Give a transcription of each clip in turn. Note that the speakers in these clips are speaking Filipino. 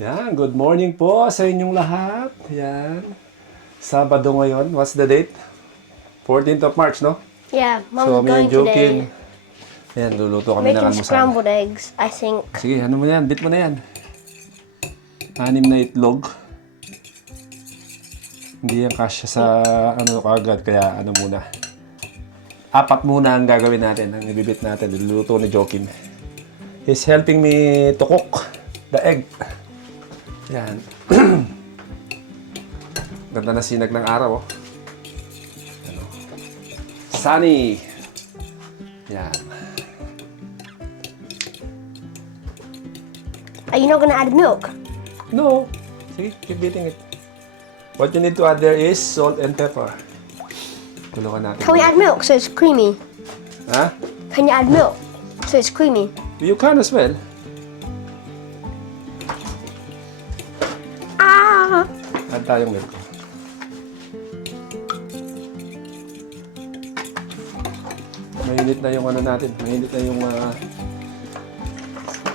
Yan, good morning po sa inyong lahat. Yan. Sabado ngayon. What's the date? 14th of March, no? Yeah, Mom's So, me going and Joaquin. today. Yan, luluto kami ng Making almusal. scrambled eggs, I think. Sige, ano mo yan? Bit mo na yan. 6 na itlog. Hindi yan kasya sa ano kagad, kaya ano muna. 4 muna ang gagawin natin, ang ibibit natin. Luluto ni Joaquin. He's helping me to cook the egg. Yan. Ganda na sinag ng araw, oh. Ano? Sunny. Yan. Are you not gonna add milk? No. See, keep beating it. What you need to add there is salt and pepper. Tulungan natin. Can we add milk so it's creamy? Ha? Can you add milk so it's creamy? You can as well. Ah! Add tayong milk. Mainit na yung ano natin. Mainit na yung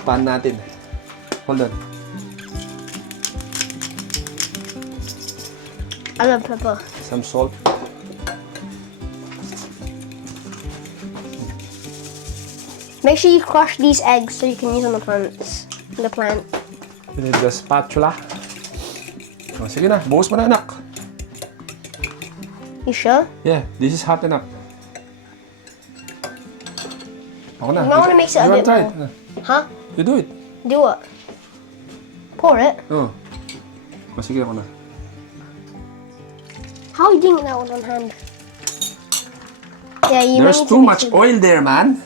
pan natin. Hold on. I love pepper. Some salt. Make sure you crush these eggs so you can use on the plants. The plant. You need the spatula. Oh, sige na. Buhos mo na, anak. You sure? Yeah, this is hot enough. Ako na. You might wanna mix it a You bit wanna try more. it? Huh? You do it. Do what? Pour it? Oh. Oh, sige ako na. How are you doing that with one hand? Yeah, you There's might need too to much mix it. oil there, man.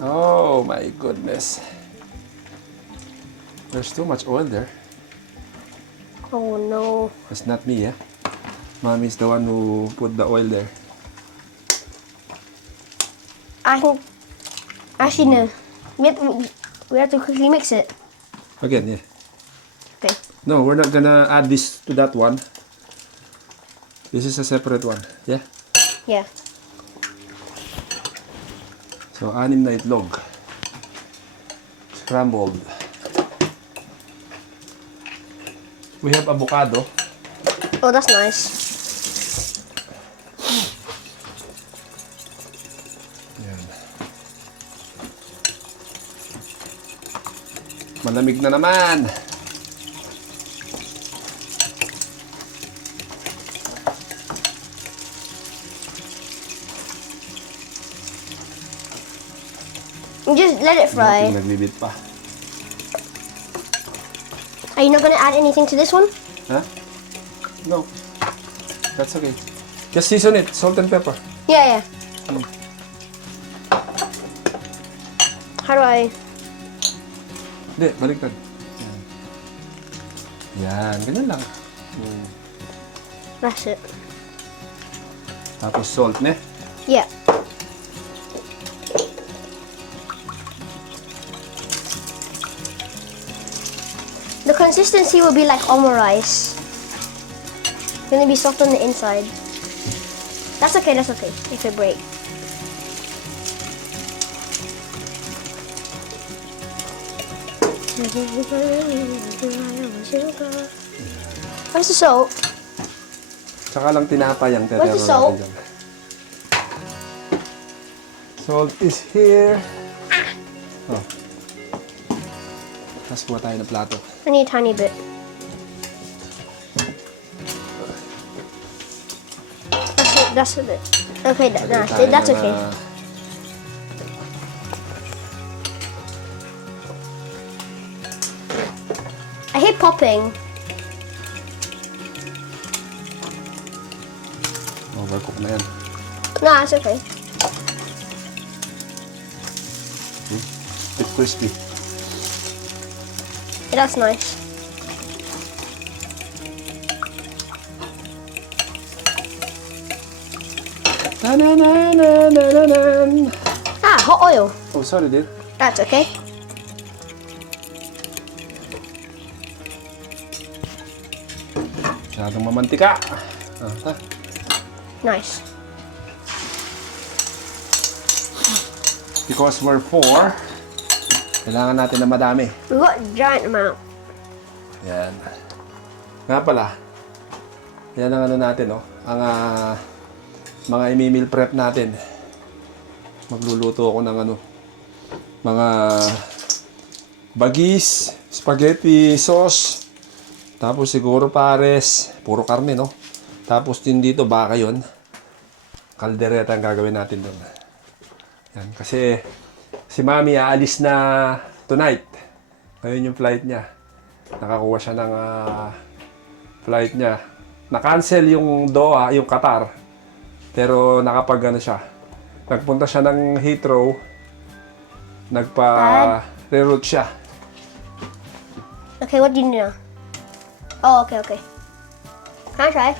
Oh my goodness. There's too much oil there. Oh no. That's not me, yeah? Mommy's the one who put the oil there. I think. Actually, no. We have to quickly mix it. Again, yeah. Okay. No, we're not gonna add this to that one. This is a separate one, yeah? Yeah. So, 6 na itlog. Scrambled. We have avocado. Oh, that's nice. Yan. Malamig na naman. You just let it fry. Nagbibit pa. Are you not gonna add anything to this one? Huh? No. That's okay. Just season it. Salt and pepper. Yeah, yeah. How do I? Hindi, baliktad. Yan, ganyan lang. That's it. Tapos salt, ne? Yeah. The consistency will be like omo rice. It's gonna be soft on the inside. That's okay, that's okay. If it breaks. Where's the salt? Tsaka lang tinapay ang Where's the tetero salt? natin dyan. Salt is here. Oh. Tapos buha tayo ng plato. I need a tiny bit. That's a bit. Okay, Lagyan tayo that's ng, okay. I hate popping. Overcook na yan. Nah, it's okay. Bit crispy. Yeah, that's nice. Na na na na na na na. Ah, hot oil. Oh, sorry, dear. That's okay. Masyadong mamantika. Ah, Nice. Because we're 4, kailangan natin na madami. We've got a giant amount. Yan. Nga pala, yan ang ano natin, no? Ang mga i-meal prep natin. Magluluto ako ng ano, mga bagis, spaghetti sauce, tapos siguro pares, puro karne, no? Tapos din dito, baka yun, kaldereta ang gagawin natin doon. Yan, kasi si Mami aalis na tonight. Ngayon yung flight niya. Nakakuha siya ng flight niya. Na-cancel yung Doha, yung Qatar. Pero nakapag ano siya. Nagpunta siya ng Heathrow. Nagpa-reroute siya. Okay, what do you need now? Oh, okay, okay. Can I try?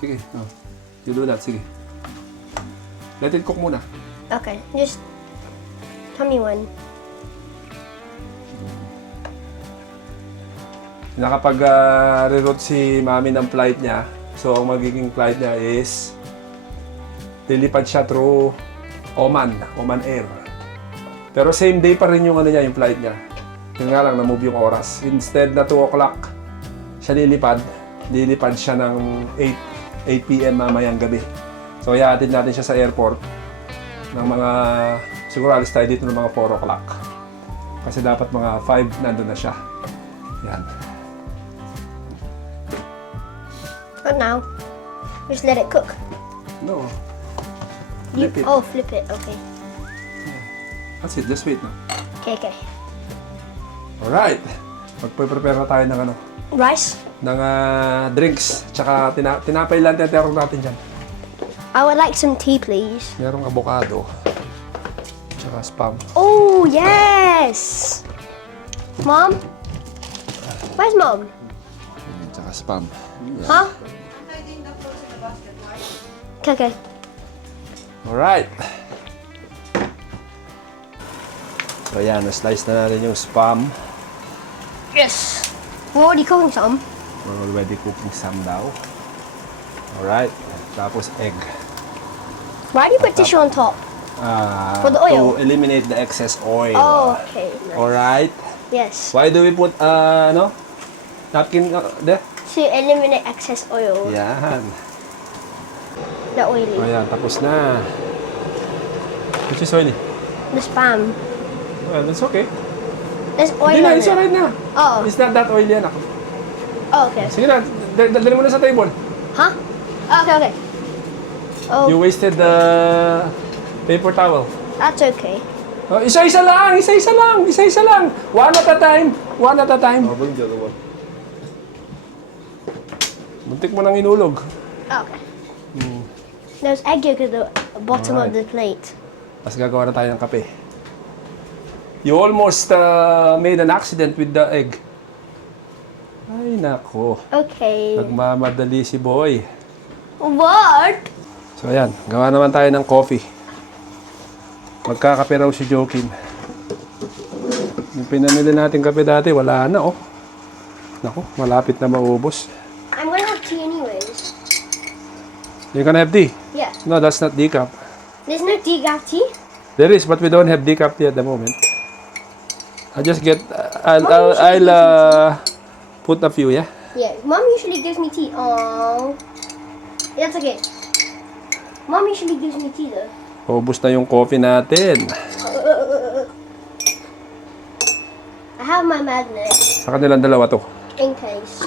Sige. Oh. You do that. Sige. Let it cook muna. Okay, just tell me when. Nakapag-reroute si Mami ng flight niya. So, ang magiging flight niya is lilipad siya through Oman Air. Pero same day pa rin yung ano niya, yung flight niya. Yung nga lang, na-move yung oras. Instead na 2 o'clock siya lilipad siya ng 8 p.m. mamayang gabi. So, ihahatid natin siya sa airport ng mga, siguro alis tayo dito ng mga 4 o'clock. Kasi dapat mga 5 nandun na siya. Yan. What now? Just let it cook. No. You, Flip it. oh, flip it. Okay. That's it. Just wait na. Okay, okay. Alright. Magpe-prepare na tayo ng ano, Rice? ng drinks. Tsaka tinapay lang tinatero natin dyan. I would like some tea, please. Merong avocado. Tsaka spam. Oh, yes! Mom? Where's Mom? Tsaka spam. Huh? Okay, okay. Alright. So yan, na-slice na natin yung spam. Yes! We're already cooking some. We're already cooking some daw. Alright. Tapos egg. Why do you put tissue on top? For the oil? To eliminate the excess oil. Oh, okay. Nice. Alright. Yes. Why do we put, napkin there? To eliminate excess oil. Yan. The oily. Ayan, tapos na. Which is oily? The spam. Well, that's okay. There's oil Hindi na, on it's it. alright na. Oh. It's not that oily yan ako. Oh, okay. Sige na, dali mo na sa table. Huh? Oh, okay, okay. Oh, You wasted the paper towel. that's okay. Oh, isa-isa lang, isa-isa lang, isa-isa lang. One at a time, one at a time. I'll bring the other one. Muntik mo nang inulog. Oh, okay. There's egg yolk at the bottom of Alright. the plate. Tapos gagawa na tayo ng kape. You almost made an accident with the egg. Ay, nako. Okay. Nagmamadali si boy. What? So, ayan. Gawa naman tayo ng coffee. Magkakape raw si Joaquin. Yung pinamili natin kape dati, wala na, oh. Naku, malapit na maubos. I'm gonna have tea anyways. You can have tea. Yeah. No, that's not decaf. There's no decaf tea? There is, but we don't have decaf tea at the moment. I'll just get, I'll put a few, yeah? Yeah. Mom usually gives me tea. Oh. That's okay. Mom usually gives me tea though. Ubus na yung coffee natin. I have my magnet Sa kanilang dalawa to. in case.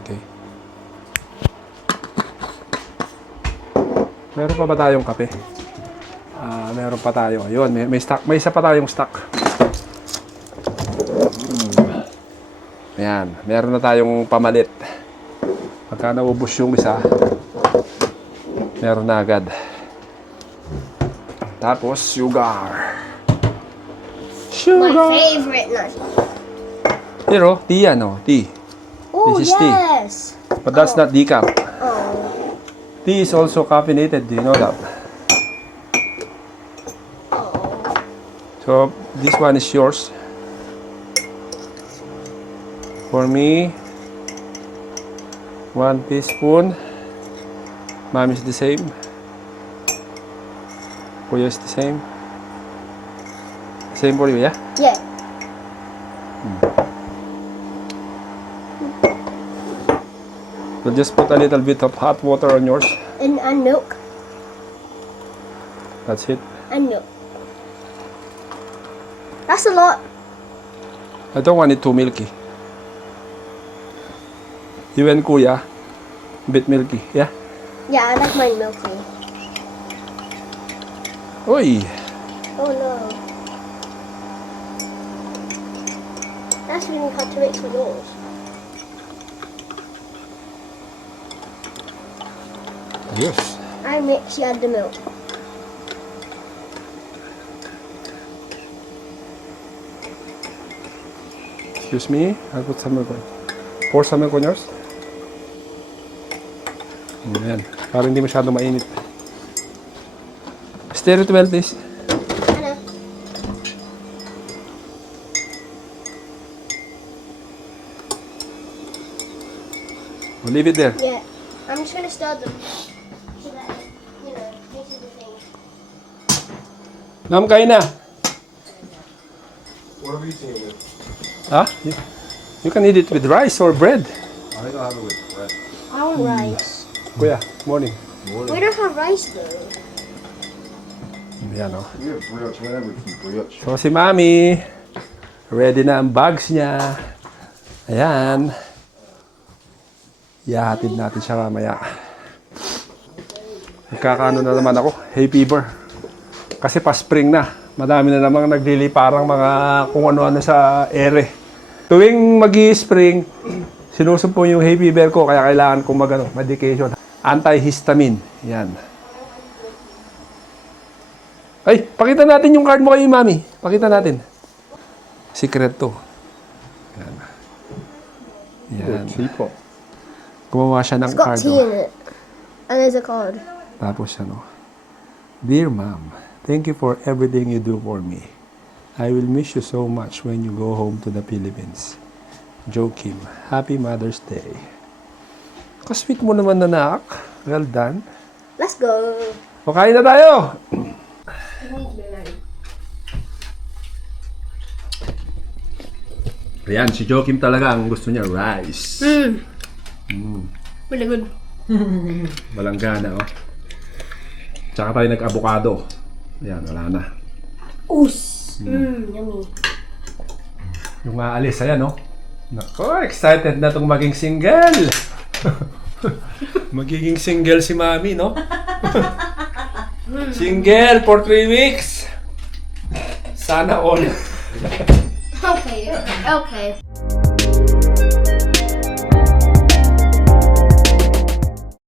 Okay. Meron pa ba tayong kape? Meron pa tayo. Ayun, may stock. May isa pa tayong stock. Ayan, meron na tayong pamalit. Pagka naubos yung isa, meron na agad. Tapos, sugar. My Sugar! favorite nut. Pero, tea yan, oh. Tea. Oh, This is tea. yes. But that's not decaf. Oh. Tea is also caffeinated. Do you know that? Oh. So, this one is yours. For me, 1 teaspoon. Mom is the same. Kuya is the same. Same for you, yeah? Yeah. We'll just put a little bit of hot water on yours. And milk. That's it. And milk. That's a lot. I don't want it too milky. You and Kuya, a bit milky, yeah? Yeah, I like mine milky. Oi! Oh no. That's really hard to mix with yours. Yes. I mix, you add the milk. Excuse me, I'll put some milk on. Pour some milk on yours. Ayan. Para hindi masyado mainit. Stir it well, please. I know. We'll leave it there. Yeah. I'm just gonna stir them. So that, you know, this is the thing. Nam, kain na. What are we eating it with? Ah? You can eat it with rice or bread. I think I'll have it with bread. I want rice. Kuya, morning. We don't have rice though. Yan o. We have brioche, whatever, from brioche. So si Mami, ready na ang bags niya. Ayan. Ihahatid natin siya mamaya. Nagkakaano na naman ako, hay fever. Kasi pa-spring na. Madami na namang nagliliparang mga kung ano-ano sa ere. Tuwing magi-spring, sinusumpo yung hay fever ko kaya kailangan kong medication. Antihistamine. Yan. Ay, pakita natin yung card mo kay Mami. Pakita natin. Secret to. Yan. Yan. Teapot. Gumawa siya ng It's got card. tea oh. in it. And there's a card. Tapos ano, Dear Mom, thank you for everything you do for me. I will miss you so much when you go home to the Philippines. Joakim, Happy Mother's Day. Kasweet mo naman, anak. Well done. Let's go. O, kain na tayo! Ayan, si Joakim talaga ang gusto niya, rice. Really good. Balanggana, oh. Tsaka tayo nag-avocado. Ayan, wala na. Oos. Yummy. Yung aalis, ayan, oh. Nako, excited na itong maging single. Magiging single si Mami, no? Single for 3 weeks. Sana all. Okay. Okay.